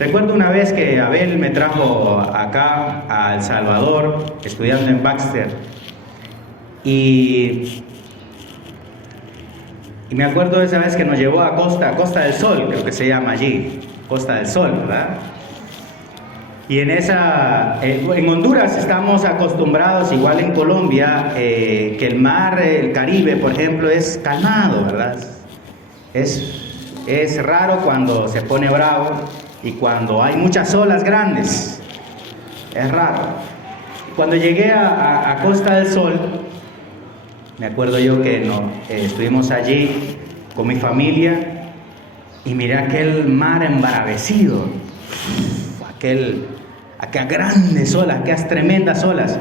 Recuerdo una vez que Abel me trajo acá a El Salvador, estudiando en Baxter, y me acuerdo de esa vez que nos llevó a Costa del Sol, creo que se llama allí, Costa del Sol, ¿verdad? Y en Honduras estamos acostumbrados, igual en Colombia, que el mar, el Caribe, por ejemplo, es calmado, ¿verdad? Es raro cuando se pone bravo y cuando hay muchas olas grandes, es raro. Cuando llegué a Costa del Sol, me acuerdo yo que estuvimos allí con mi familia y miré aquel mar embravecido, aquellas grandes olas, aquellas tremendas olas.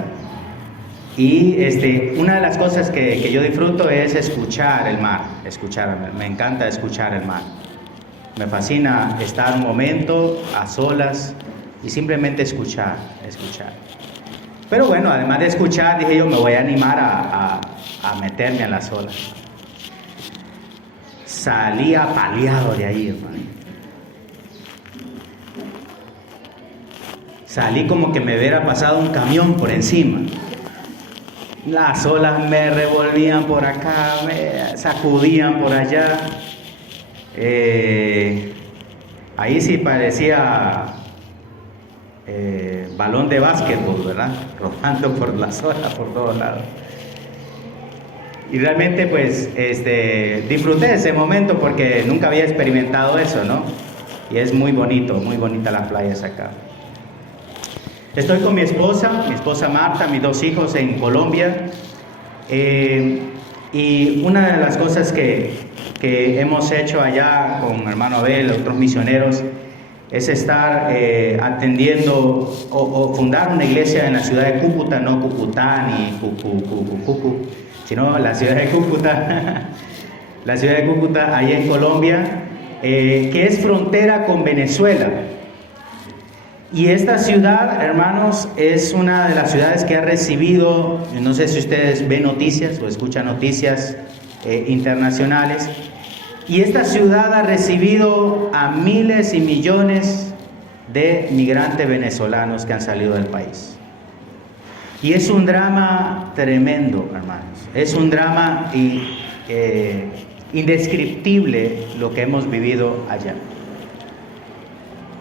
Y una de las cosas que yo disfruto es escuchar el mar, me encanta escuchar el mar. Me fascina estar un momento a solas y simplemente escuchar. Pero bueno, además de escuchar, dije yo, me voy a animar a meterme a las olas. Salí apaleado de ahí, hermano. Salí como que me hubiera pasado un camión por encima. Las olas me revolvían por acá, me sacudían por allá. Ahí sí parecía balón de básquetbol, ¿verdad? Rodando por las olas por todos lados. Y realmente pues disfruté ese momento porque nunca había experimentado eso, ¿no? Y es muy bonito, muy bonita las playas acá. Estoy con mi esposa Marta, mis 2 hijos en Colombia. Y una de las cosas que hemos hecho allá con hermano Abel, otros misioneros, es estar atendiendo o fundar una iglesia en la ciudad de Cúcuta, no Cúcuta ni Cucu, sino la ciudad de Cúcuta, la ciudad de Cúcuta, ahí en Colombia, que es frontera con Venezuela. Y esta ciudad, hermanos, es una de las ciudades que ha recibido, no sé si ustedes ven noticias o escuchan noticias internacionales, y esta ciudad ha recibido a miles y millones de migrantes venezolanos que han salido del país. Y es un drama tremendo, hermanos, es un drama indescriptible lo que hemos vivido allá.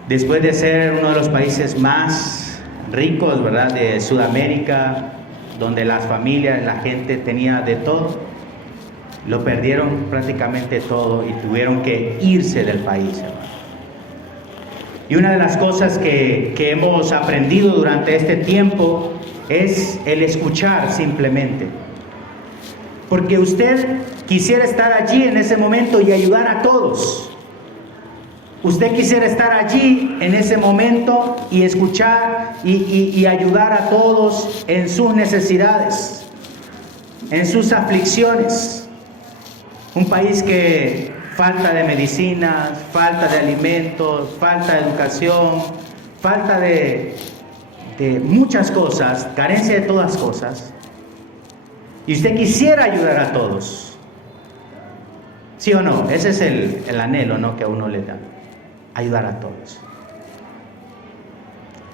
Después de ser uno de los países más ricos, ¿verdad?, de Sudamérica, donde las familias, la gente tenía de todo, lo perdieron prácticamente todo y tuvieron que irse del país, hermano. Y una de las cosas que hemos aprendido durante este tiempo es el escuchar simplemente. Porque usted quisiera estar allí en ese momento y ayudar a todos. Usted quisiera estar allí en ese momento y escuchar y ayudar a todos en sus necesidades, en sus aflicciones. Un país que falta de medicinas, falta de alimentos, falta de educación, falta de muchas cosas, carencia de todas cosas. Y usted quisiera ayudar a todos. ¿Sí o no? Ese es el anhelo, ¿no?, que a uno le da. Ayudar a todos.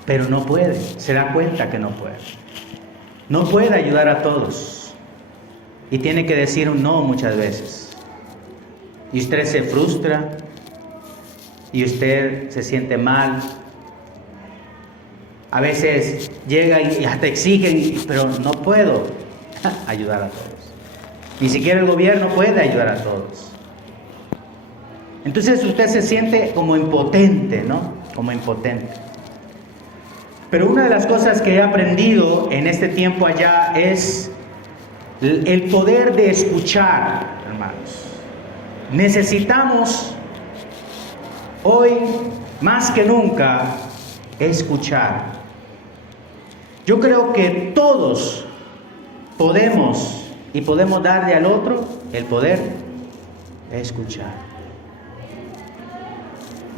Pero no puede, se da cuenta que no puede. No puede ayudar a todos. Y tiene que decir un no muchas veces. Y usted se frustra. Y usted se siente mal. A veces llega y hasta exigen, pero no puedo ayudar a todos. Ni siquiera el gobierno puede ayudar a todos. Entonces usted se siente como impotente, ¿no? Como impotente. Pero una de las cosas que he aprendido en este tiempo allá es el poder de escuchar, hermanos. Necesitamos hoy más que nunca escuchar. Yo creo que todos podemos darle al otro el poder de escuchar.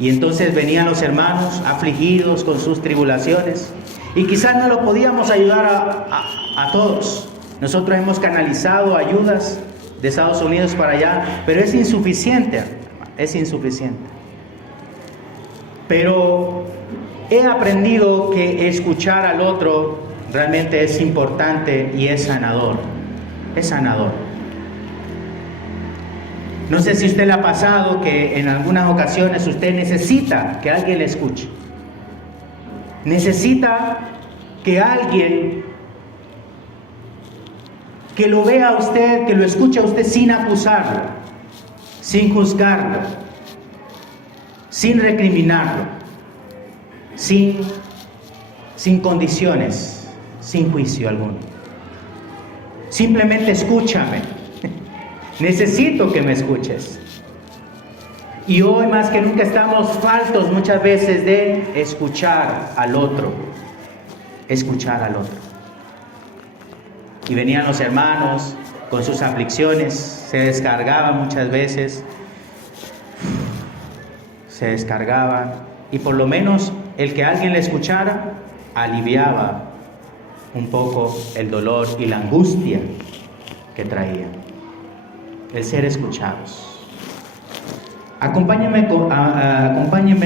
Y entonces venían los hermanos afligidos con sus tribulaciones y quizás no lo podíamos ayudar a todos. Nosotros hemos canalizado ayudas de Estados Unidos para allá, pero es insuficiente, es insuficiente. Pero he aprendido que escuchar al otro realmente es importante y es sanador. Es sanador. No sé si a usted le ha pasado que en algunas ocasiones usted necesita que alguien le escuche. Necesita que alguien que lo vea a usted, que lo escuche a usted sin acusarlo, sin juzgarlo, sin recriminarlo, sin condiciones, sin juicio alguno. Simplemente escúchame. Necesito que me escuches. Y hoy más que nunca estamos faltos muchas veces de escuchar al otro. Escuchar al otro. Y venían los hermanos con sus aflicciones, se descargaban muchas veces. Se descargaban. Y por lo menos el que alguien le escuchara aliviaba un poco el dolor y la angustia que traía. El ser escuchados. Acompáñenme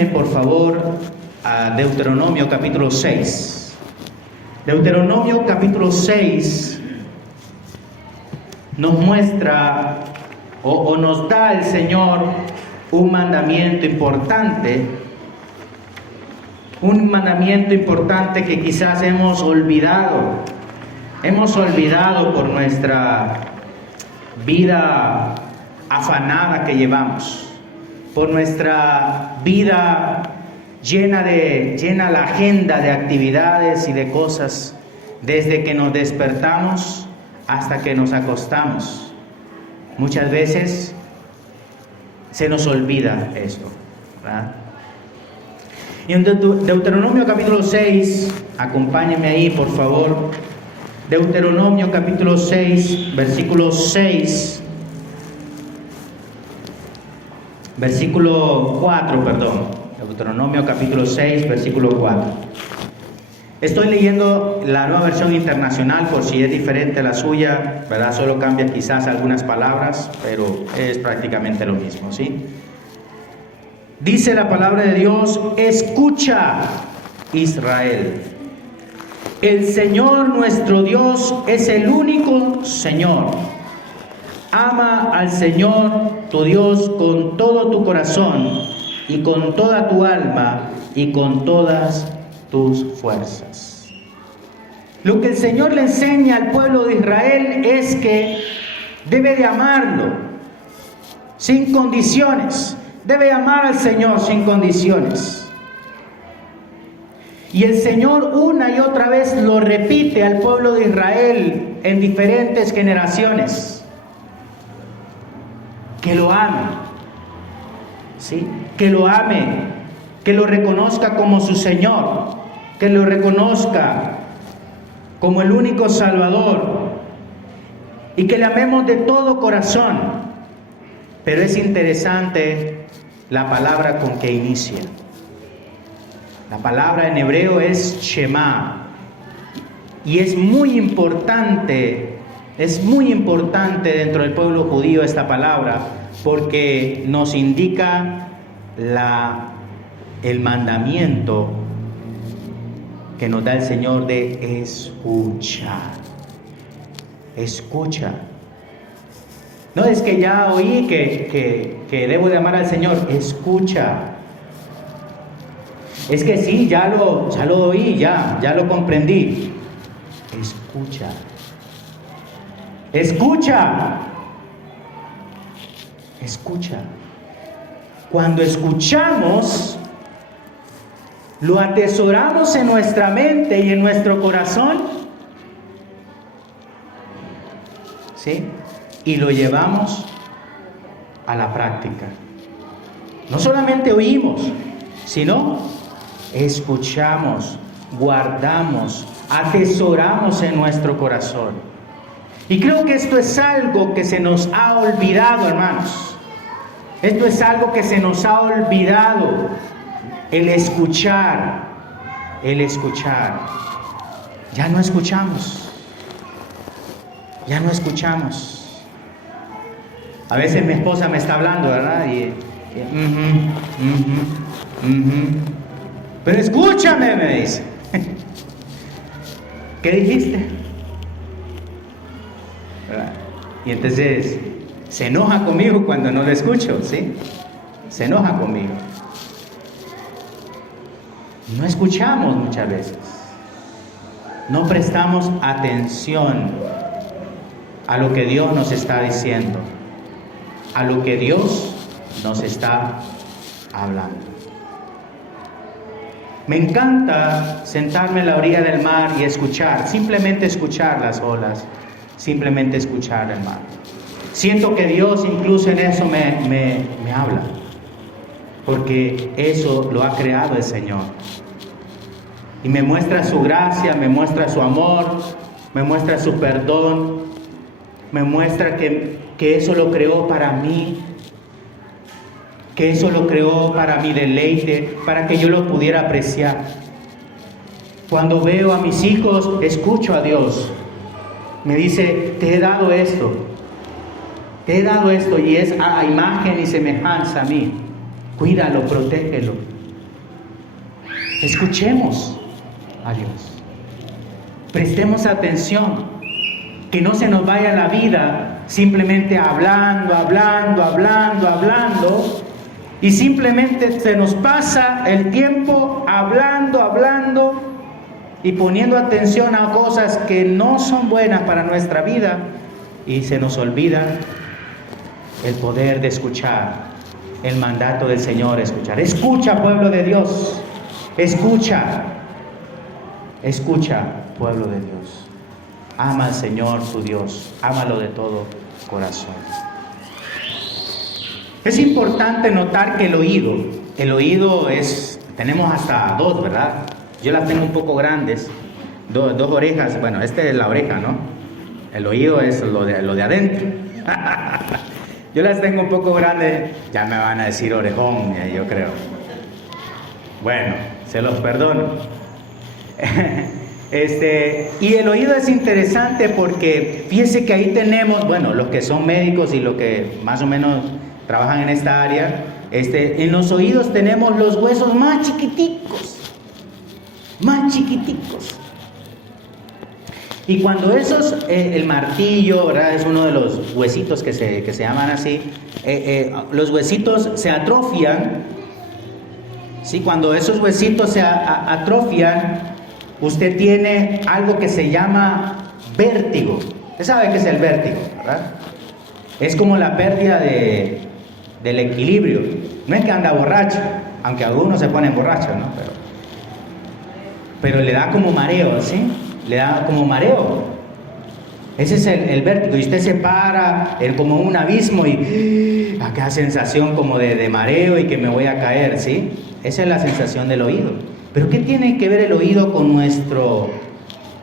por favor a Deuteronomio capítulo 6. Deuteronomio capítulo 6 nos muestra o nos da el Señor un mandamiento importante. Un mandamiento importante que quizás hemos olvidado. Hemos olvidado por nuestra vida afanada que llevamos, por nuestra vida llena la agenda de actividades y de cosas, desde que nos despertamos hasta que nos acostamos. Muchas veces se nos olvida esto, ¿verdad? Y en Deuteronomio capítulo 6, acompáñenme ahí por favor. Deuteronomio capítulo 6, versículo 6, versículo 4, perdón. Deuteronomio capítulo 6, versículo 4. Estoy leyendo la Nueva Versión Internacional por si es diferente a la suya, ¿verdad? Solo cambia quizás algunas palabras, pero es prácticamente lo mismo, ¿sí? Dice la palabra de Dios: escucha, Israel. El Señor nuestro Dios es el único Señor. Ama al Señor tu Dios con todo tu corazón y con toda tu alma y con todas tus fuerzas. Lo que el Señor le enseña al pueblo de Israel es que debe de amarlo sin condiciones. Debe amar al Señor sin condiciones. Y el Señor una y otra vez lo repite al pueblo de Israel en diferentes generaciones. Que lo ame, ¿sí? Que lo ame, que lo reconozca como su Señor, que lo reconozca como el único Salvador y que le amemos de todo corazón. Pero es interesante la palabra con que inicia. La palabra en hebreo es Shema. Y es muy importante dentro del pueblo judío esta palabra, porque nos indica el mandamiento que nos da el Señor de escuchar. Escucha. No es que ya oí que debo de amar al Señor. Escucha. Es que sí, ya lo oí, ya lo comprendí. Escucha. Escucha. Escucha. Cuando escuchamos, lo atesoramos en nuestra mente y en nuestro corazón, ¿sí? Y lo llevamos a la práctica. No solamente oímos, sino escuchamos, guardamos, atesoramos en nuestro corazón. Y creo que esto es algo que se nos ha olvidado, hermanos. Esto es algo que se nos ha olvidado. El escuchar. Ya no escuchamos. Ya no escuchamos. A veces mi esposa me está hablando, ¿verdad? Pero escúchame, me dice. ¿Qué dijiste? ¿Verdad? Y entonces se enoja conmigo cuando no lo escucho, ¿sí? Se enoja conmigo. No escuchamos muchas veces. No prestamos atención a lo que Dios nos está diciendo, a lo que Dios nos está hablando. Me encanta sentarme en la orilla del mar y escuchar, simplemente escuchar las olas, simplemente escuchar el mar. Siento que Dios incluso en eso me habla, porque eso lo ha creado el Señor. Y me muestra su gracia, me muestra su amor, me muestra su perdón, me muestra que eso lo creó para mí, que eso lo creó para mi deleite, para que yo lo pudiera apreciar. Cuando veo a mis hijos, escucho a Dios. Me dice, te he dado esto y es a imagen y semejanza a mí. Cuídalo, protégelo. Escuchemos a Dios. Prestemos atención, que no se nos vaya la vida simplemente hablando, y simplemente se nos pasa el tiempo hablando y poniendo atención a cosas que no son buenas para nuestra vida, y se nos olvida el poder de escuchar el mandato del Señor. Escucha, pueblo de Dios, escucha, pueblo de Dios. Ama al Señor tu Dios, ámalo de todo corazón. Es importante notar que el oído tenemos hasta dos, ¿verdad? Yo las tengo un poco grandes, dos orejas. Bueno, esta es la oreja, ¿no? El oído es lo de adentro. Yo las tengo un poco grandes, ya me van a decir orejón, yo creo. Bueno, se los perdono. Y el oído es interesante porque fíjense que ahí tenemos, bueno, los que son médicos y los que más o menos trabajan en esta área, en los oídos tenemos los huesos más chiquiticos. Y cuando el martillo, ¿verdad? Es uno de los huesitos que se llaman así, los huesitos se atrofian, ¿sí? Cuando esos huesitos se atrofian, usted tiene algo que se llama vértigo. Usted sabe qué es el vértigo, ¿verdad? Es como la pérdida del equilibrio. No es que anda borracho, aunque algunos se ponen borrachos, ¿no? Pero le da como mareo, ¿sí? Le da como mareo. Ese es el vértigo. Y usted se para como un abismo y acá sensación como de mareo y que me voy a caer, ¿sí? Esa es la sensación del oído. Pero ¿qué tiene que ver el oído con nuestro...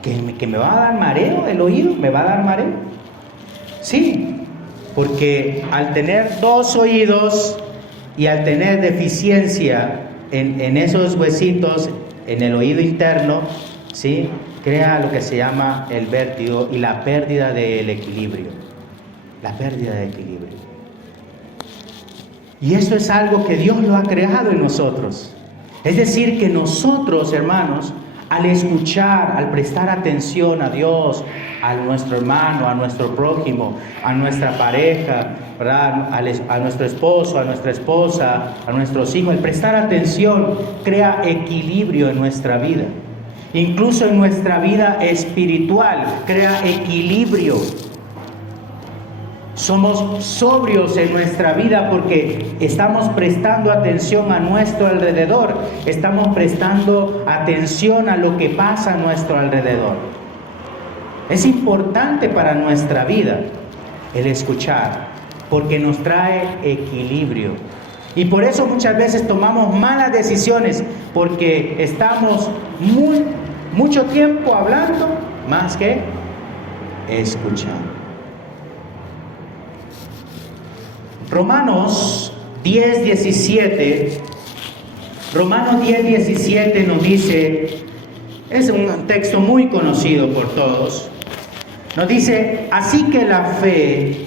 que me va a dar mareo el oído? ¿Me va a dar mareo? Sí, porque al tener dos oídos y al tener deficiencia en esos huesitos, en el oído interno, ¿sí? Crea lo que se llama el vértigo y la pérdida del equilibrio. La pérdida de equilibrio. Y eso es algo que Dios lo ha creado en nosotros. Es decir, que nosotros, hermanos, al escuchar, al prestar atención a Dios, a nuestro hermano, a nuestro prójimo, a nuestra pareja, ¿verdad? A nuestro esposo, a nuestra esposa, a nuestros hijos, el prestar atención crea equilibrio en nuestra vida. Incluso en nuestra vida espiritual, crea equilibrio. Somos sobrios en nuestra vida porque estamos prestando atención a nuestro alrededor. Estamos prestando atención a lo que pasa a nuestro alrededor. Es importante para nuestra vida el escuchar, porque nos trae equilibrio. Y por eso muchas veces tomamos malas decisiones, porque estamos mucho tiempo hablando más que escuchando. Romanos 10:17 nos dice, es un texto muy conocido por todos, nos dice, así que la fe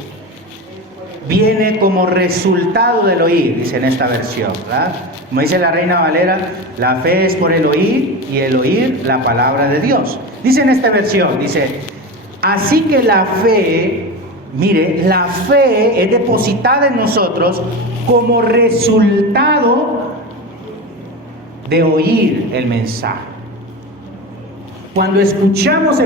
viene como resultado del oír, dice en esta versión, ¿verdad? Como dice la Reina Valera, la fe es por el oír y el oír la palabra de Dios. Dice en esta versión, dice, así que la fe, mire, la fe es depositada en nosotros como resultado de oír el mensaje. Cuando escuchamos,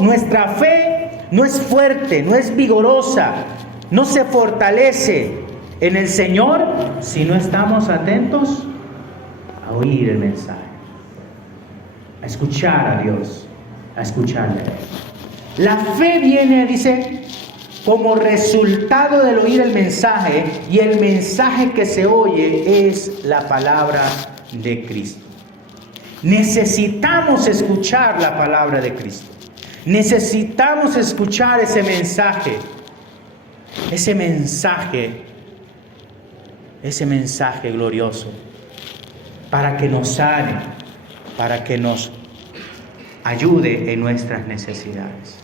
nuestra fe no es fuerte, no es vigorosa, no se fortalece en el Señor si no estamos atentos a oír el mensaje, a escuchar a Dios, a escucharle. La fe viene, dice, como resultado del oír el mensaje, y el mensaje que se oye es la palabra de Cristo. Necesitamos escuchar la palabra de Cristo. Necesitamos escuchar ese mensaje glorioso, para que nos sane, para que nos ayude en nuestras necesidades.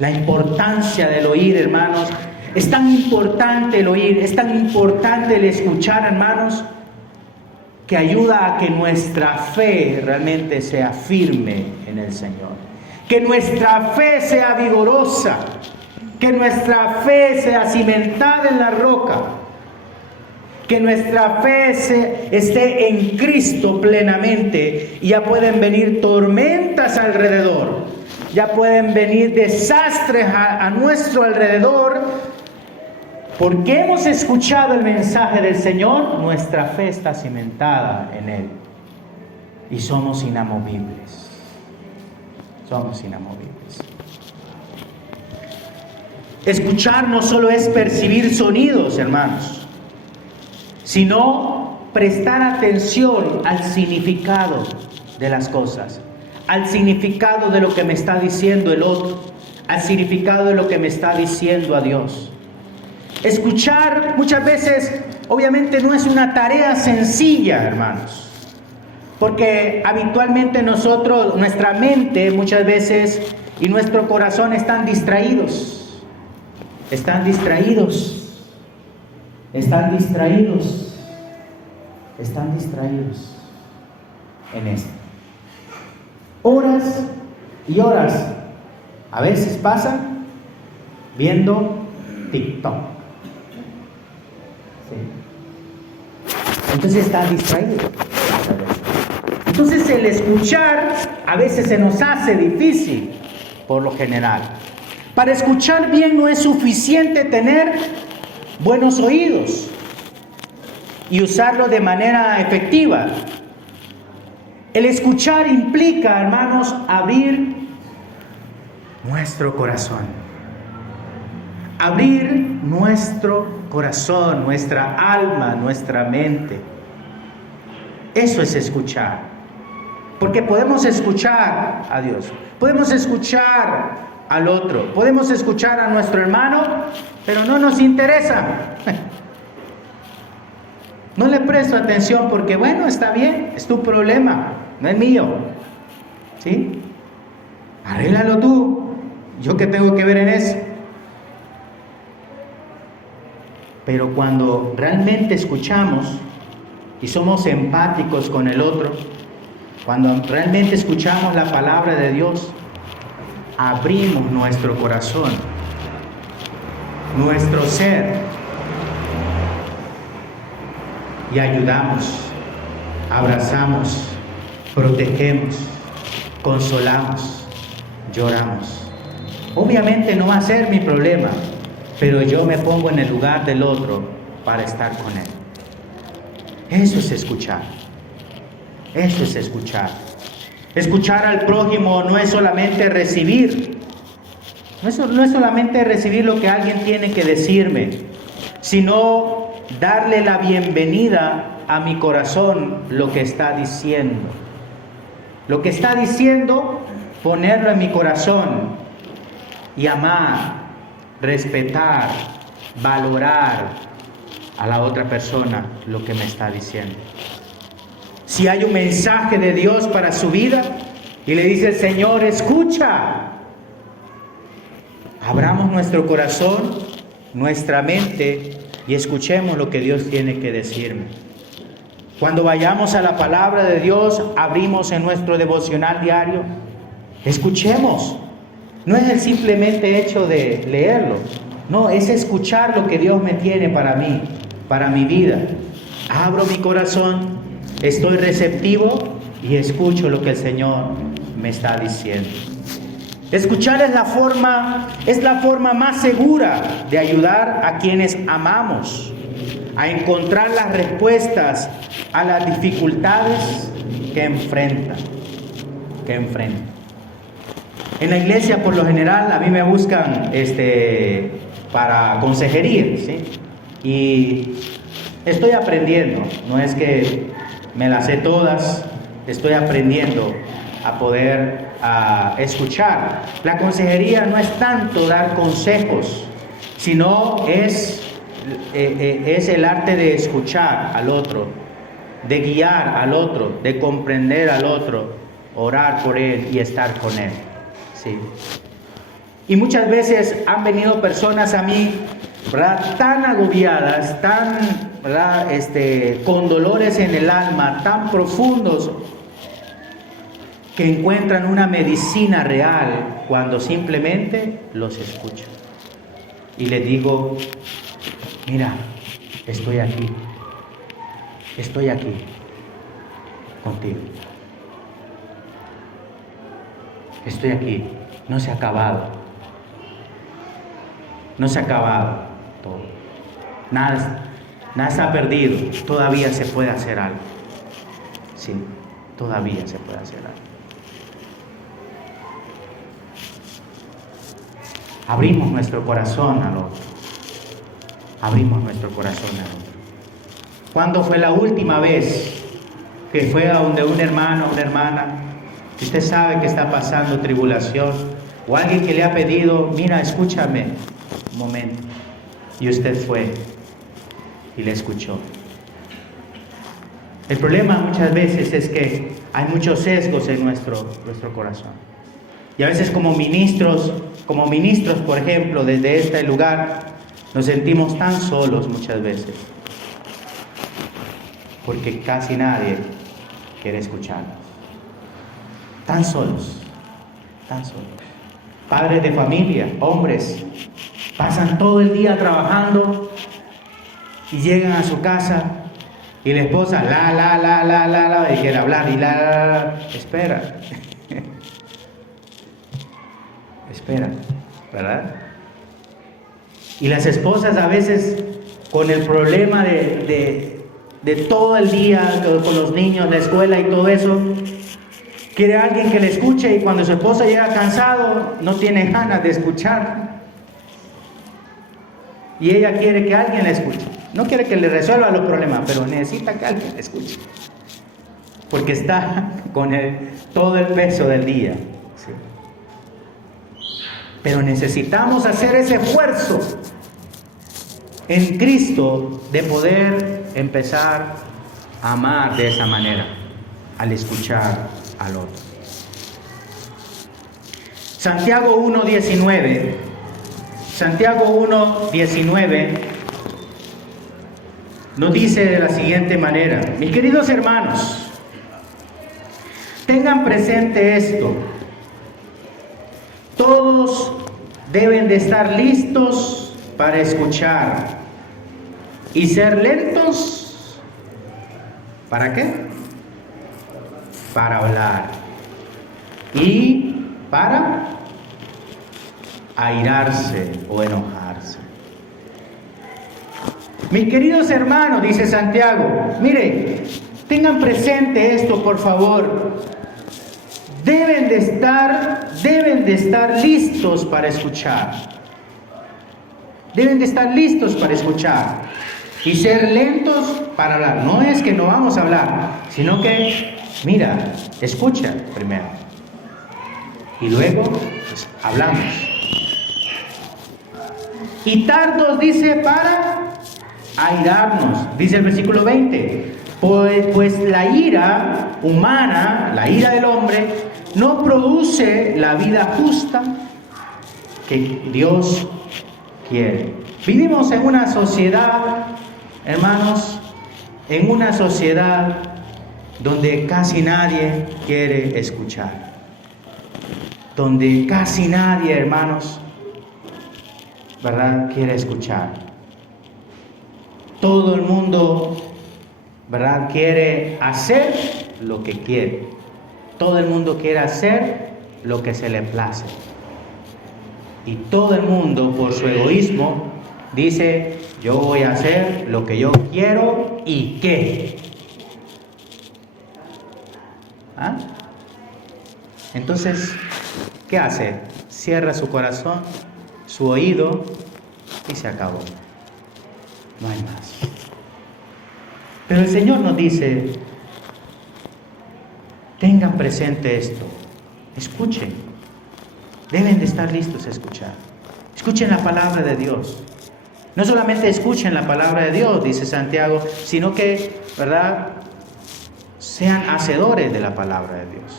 La importancia del oír, hermanos, es tan importante el oír, es tan importante el escuchar, hermanos, que ayuda a que nuestra fe realmente sea firme en el Señor. Que nuestra fe sea vigorosa, que nuestra fe sea cimentada en la roca, que nuestra fe esté en Cristo plenamente, y ya pueden venir tormentas alrededor, ya pueden venir desastres a nuestro alrededor. Porque hemos escuchado el mensaje del Señor, nuestra fe está cimentada en Él y somos inamovibles. Somos inamovibles. Escuchar no solo es percibir sonidos, hermanos, sino prestar atención al significado de las cosas, al significado de lo que me está diciendo el otro, al significado de lo que me está diciendo a Dios. Escuchar muchas veces, obviamente, no es una tarea sencilla, hermanos, porque habitualmente nuestra mente muchas veces y nuestro corazón están distraídos en esto. Horas y horas a veces pasan viendo TikTok. Entonces están distraídos. Entonces el escuchar a veces se nos hace difícil, por lo general. Para escuchar bien no es suficiente tener buenos oídos y usarlo de manera efectiva. El escuchar implica, hermanos, abrir nuestro corazón. Abrir nuestro corazón, nuestra alma, nuestra mente. Eso es escuchar. Porque podemos escuchar a Dios, podemos escuchar al otro, podemos escuchar a nuestro hermano, pero no nos interesa. No le presto atención porque, bueno, está bien, es tu problema, no es mío. ¿Sí? Arréglalo tú. ¿Yo qué tengo que ver en eso? Pero cuando realmente escuchamos y somos empáticos con el otro, cuando realmente escuchamos la palabra de Dios, abrimos nuestro corazón, nuestro ser, y ayudamos, abrazamos, protegemos, consolamos, lloramos. Obviamente no va a ser mi problema, pero yo me pongo en el lugar del otro para estar con él. Eso es escuchar. Eso es escuchar. Escuchar al prójimo no es solamente recibir. No es solamente recibir lo que alguien tiene que decirme, sino darle la bienvenida a mi corazón lo que está diciendo. Lo que está diciendo, ponerlo en mi corazón y amar, respetar, valorar a la otra persona lo que me está diciendo. Si hay un mensaje de Dios para su vida y le dice el Señor, escucha, Abramos nuestro corazón, nuestra mente y escuchemos lo que Dios tiene que decirme. Cuando vayamos a la palabra de Dios, abrimos en nuestro devocional diario, escuchemos. No es el simplemente hecho de leerlo, no, es escuchar lo que Dios me tiene para mí, para mi vida. Abro mi corazón, estoy receptivo y escucho lo que el Señor me está diciendo. Escuchar es la forma más segura de ayudar a quienes amamos a encontrar las respuestas a las dificultades que enfrentan. En la iglesia, por lo general, a mí me buscan para consejería, ¿sí? Y estoy aprendiendo, no es que me las sé todas, estoy aprendiendo a poder escuchar. La consejería no es tanto dar consejos, sino es el arte de escuchar al otro, de guiar al otro, de comprender al otro, orar por él y estar con él. Sí. Y muchas veces han venido personas a mí, ¿verdad?, tan agobiadas, ¿verdad?, con dolores en el alma, tan profundos, que encuentran una medicina real cuando simplemente los escucho. Y les digo, mira, estoy aquí contigo. Estoy aquí, no se ha acabado todo. Nada está perdido, todavía se puede hacer algo. Sí, todavía se puede hacer algo. Abrimos nuestro corazón al otro. ¿Cuándo fue la última vez que fue a donde un hermano o una hermana que usted sabe que está pasando tribulación, o alguien que le ha pedido, mira, escúchame un momento, y usted fue y le escuchó? El problema muchas veces es que hay muchos sesgos en nuestro corazón. Y a veces como ministros, por ejemplo, desde este lugar, nos sentimos tan solos muchas veces, porque casi nadie quiere escucharnos. Tan solos. Padres de familia, hombres, pasan todo el día trabajando y llegan a su casa y la esposa y quiere hablar y espera, ¿verdad? Y las esposas a veces con el problema de todo el día, con los niños, la escuela y todo eso, quiere alguien que le escuche, y cuando su esposa llega cansado, no tiene ganas de escuchar. Y ella quiere que alguien la escuche. No quiere que le resuelva los problemas, pero necesita que alguien la escuche. Porque está con todo el peso del día. ¿Sí? Pero necesitamos hacer ese esfuerzo en Cristo de poder empezar a amar de esa manera, al escuchar al otro. Santiago 1:19 nos dice de la siguiente manera: mis queridos hermanos, tengan presente esto. Todos deben de estar listos para escuchar y ser lentos. ¿Para qué? Para hablar y para airarse o enojarse. Mis queridos hermanos, dice Santiago, mire, tengan presente esto, por favor. Deben de estar listos para escuchar. Deben de estar listos para escuchar y ser lentos para hablar. No es que no vamos a hablar, sino que, mira, escucha primero y luego pues, hablamos. Y tardos, dice, para airarnos, dice el versículo 20. Pues la ira humana, la ira del hombre, no produce la vida justa que Dios quiere. Vivimos en una sociedad, hermanos, en una sociedad donde casi nadie quiere escuchar. Donde casi nadie, hermanos, ¿verdad?, quiere escuchar. Todo el mundo, ¿verdad?, quiere hacer lo que quiere. Todo el mundo quiere hacer lo que se le place. Y todo el mundo, por su egoísmo, dice: yo voy a hacer lo que yo quiero y qué. ¿Ah? Entonces, ¿qué hace? Cierra su corazón, su oído y se acabó. No hay más. Pero el Señor nos dice: tengan presente esto, escuchen, deben de estar listos a escuchar. Escuchen la palabra de Dios. No solamente escuchen la palabra de Dios, dice Santiago, sino que, ¿verdad?, sean hacedores de la palabra de Dios.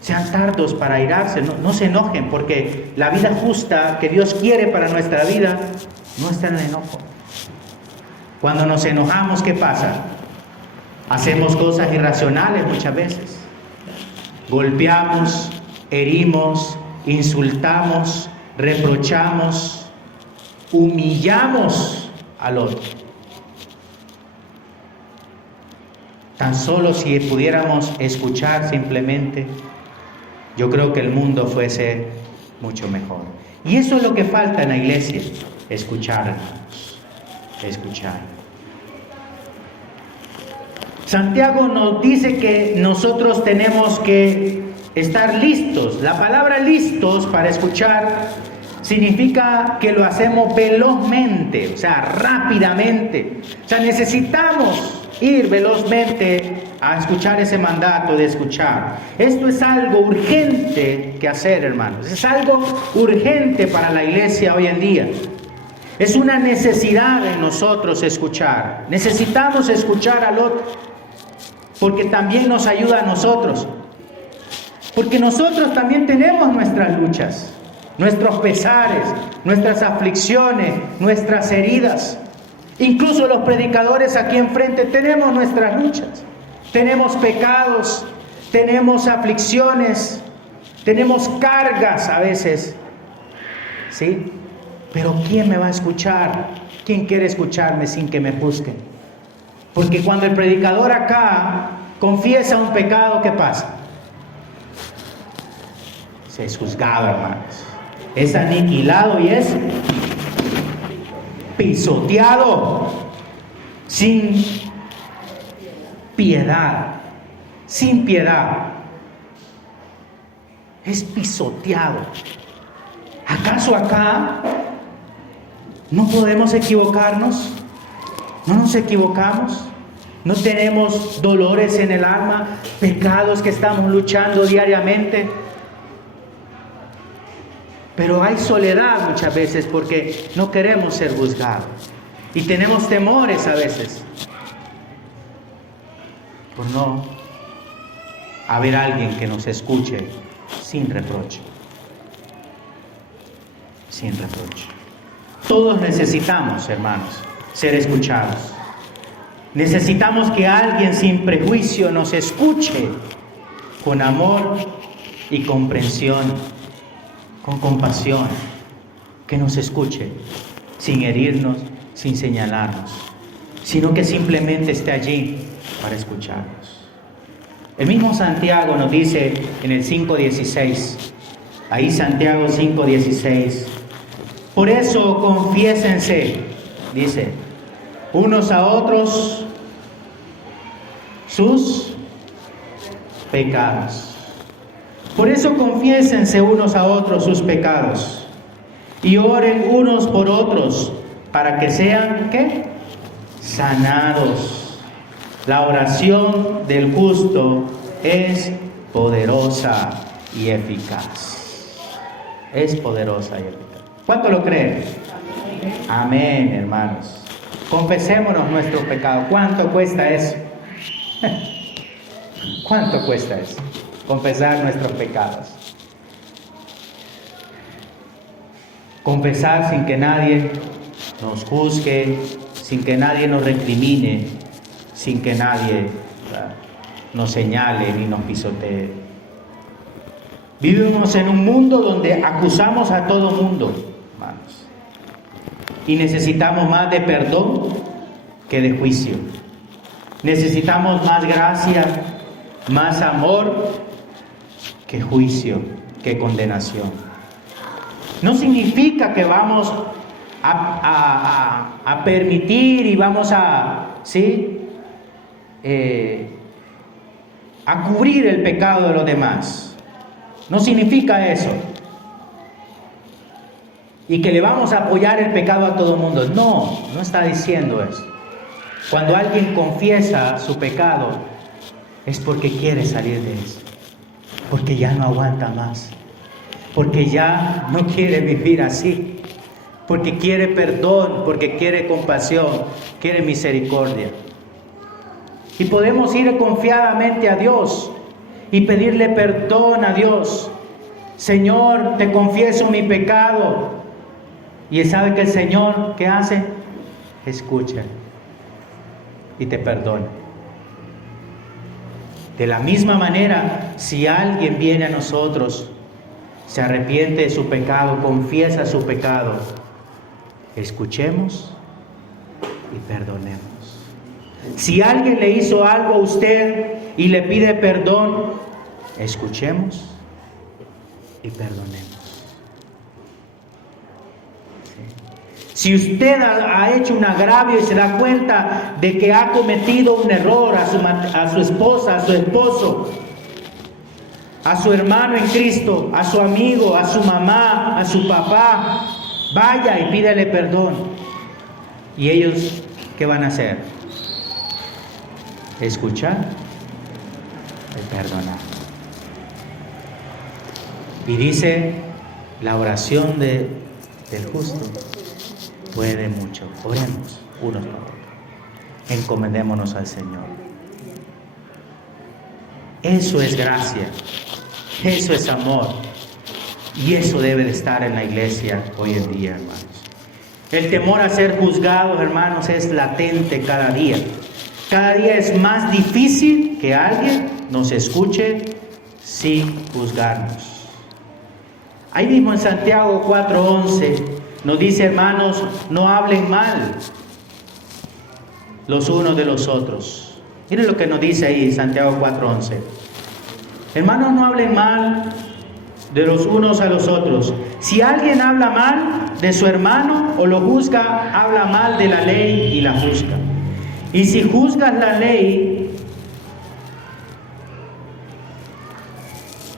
Sean tardos para airarse, no se enojen, porque la vida justa que Dios quiere para nuestra vida no está en el enojo. Cuando nos enojamos, ¿qué pasa? Hacemos cosas irracionales muchas veces. Golpeamos, herimos, insultamos, reprochamos, humillamos al otro. Tan solo si pudiéramos escuchar simplemente, yo creo que el mundo fuese mucho mejor. Y eso es lo que falta en la iglesia: escuchar, hermanos, escuchar. Santiago nos dice que nosotros tenemos que estar listos. La palabra listos para escuchar significa que lo hacemos velozmente, o sea, rápidamente. O sea, necesitamos ir velozmente a escuchar ese mandato de escuchar. Esto es algo urgente que hacer, hermanos. Es algo urgente para la iglesia hoy en día. Es una necesidad en nosotros escuchar. Necesitamos escuchar al otro, porque también nos ayuda a nosotros. Porque nosotros también tenemos nuestras luchas, nuestros pesares, nuestras aflicciones, nuestras heridas. Incluso los predicadores aquí enfrente tenemos nuestras luchas. Tenemos pecados, tenemos aflicciones, tenemos cargas a veces. ¿Sí? Pero ¿quién me va a escuchar? ¿Quién quiere escucharme sin que me juzguen? Porque cuando el predicador acá confiesa un pecado, ¿qué pasa? Se es juzgado, hermanos. Es aniquilado y es pisoteado sin piedad. Sin piedad. Es pisoteado. ¿Acaso acá no podemos equivocarnos? ¿No nos equivocamos? ¿No tenemos dolores en el alma? ¿Pecados que estamos luchando diariamente? Pero hay soledad muchas veces porque no queremos ser juzgados. Y tenemos temores a veces por no haber alguien que nos escuche sin reproche. Sin reproche. Todos necesitamos, hermanos, ser escuchados. Necesitamos que alguien sin prejuicio nos escuche con amor y comprensión, con compasión, que nos escuche sin herirnos, sin señalarnos, sino que simplemente esté allí para escucharnos. El mismo Santiago nos dice en el 5:16, ahí Santiago 5:16, por eso confiésense, dice, unos a otros sus pecados. Por eso confiésense unos a otros sus pecados y oren unos por otros para que sean, ¿qué?, sanados. La oración del justo es poderosa y eficaz. Es poderosa y eficaz. ¿Cuánto lo creen? Amén, hermanos. Confesémonos nuestros pecados. ¿Cuánto cuesta eso? ¿Cuánto cuesta eso? Confesar nuestros pecados. confesar sin que nadie nos juzgue, sin que nadie nos recrimine, sin que nadie nos señale ni nos pisotee. Vivimos en un mundo donde acusamos a todo mundo, hermanos, y necesitamos más de perdón que de juicio. Necesitamos más gracia, más amor que juicio, que condenación. No significa que vamos a permitir y vamos a cubrir el pecado de los demás. No significa eso. Y que le vamos a apoyar el pecado a todo el mundo. No, no está diciendo eso. Cuando alguien confiesa su pecado, es porque quiere salir de eso. Porque ya no aguanta más. Porque ya no quiere vivir así. Porque quiere perdón, porque quiere compasión, quiere misericordia. Y podemos ir confiadamente a Dios y pedirle perdón a Dios. Señor, te confieso mi pecado. Y sabe que el Señor, ¿qué hace? Escucha y te perdona. De la misma manera, si alguien viene a nosotros, se arrepiente de su pecado, confiesa su pecado, escuchemos y perdonemos. Si alguien le hizo algo a usted y le pide perdón, escuchemos y perdonemos. Si usted ha hecho un agravio y se da cuenta de que ha cometido un error a su esposa, a su esposo, a su hermano en Cristo, a su amigo, a su mamá, a su papá, vaya y pídele perdón. ¿Y ellos qué van a hacer? Escuchar y perdonar. Y dice la oración del justo puede mucho. Oremos unos por otros. Encomendémonos al Señor. Eso es gracia. Eso es amor. Y eso debe de estar en la iglesia hoy en día, hermanos. El temor a ser juzgados, hermanos, es latente cada día. Cada día es más difícil que alguien nos escuche sin juzgarnos. Ahí mismo en Santiago 4:11 nos dice, hermanos, no hablen mal los unos de los otros. Miren lo que nos dice ahí Santiago 4:11. Hermanos, no hablen mal de los unos a los otros. Si alguien habla mal de su hermano o lo juzga, habla mal de la ley y la juzga. Y si juzgas la ley,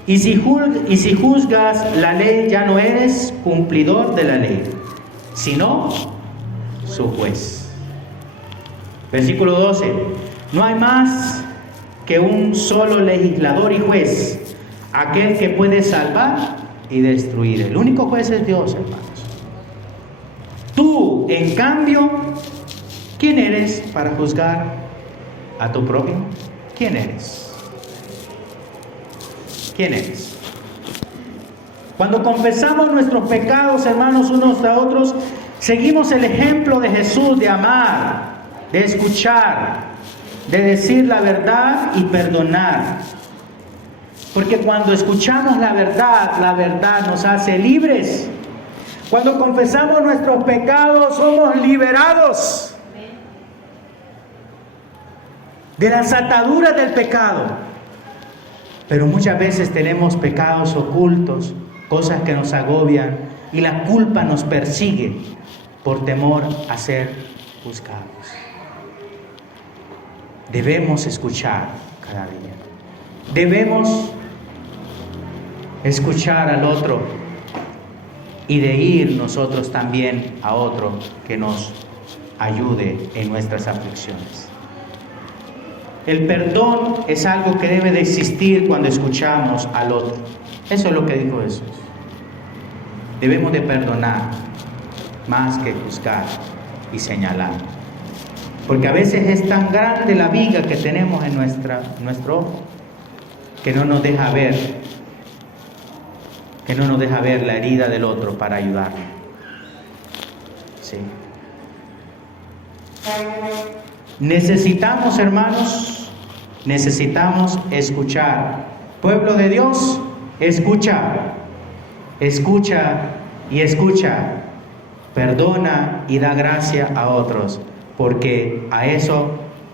y si juzgas la ley, ya no eres cumplidor de la ley, sino su juez. Versículo 12. No hay más que un solo legislador y juez, aquel que puede salvar y destruir. El único juez es Dios, hermanos. Tú, en cambio, ¿quién eres para juzgar a tu prójimo? ¿Quién eres? ¿Quién eres? Cuando confesamos nuestros pecados, hermanos, unos a otros, seguimos el ejemplo de Jesús de amar, de escuchar, de decir la verdad y perdonar. Porque cuando escuchamos la verdad nos hace libres. Cuando confesamos nuestros pecados, somos liberados de las ataduras del pecado. Pero muchas veces tenemos pecados ocultos, cosas que nos agobian, y la culpa nos persigue por temor a ser juzgados. Debemos escuchar cada día. Debemos escuchar al otro y de ir nosotros también a otro que nos ayude en nuestras aflicciones. El perdón es algo que debe de existir cuando escuchamos al otro. Eso es lo que dijo Jesús. Debemos de perdonar más que juzgar y señalar. Porque a veces es tan grande la viga que tenemos en nuestro ojo que no nos deja ver la herida del otro para ayudarle. ¿sí? Necesitamos, hermanos, necesitamos escuchar. Pueblo de Dios, escucha, escucha y escucha. Perdona y da gracia a otros, porque a eso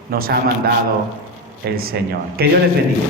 nos ha mandado el Señor. Que Dios les bendiga.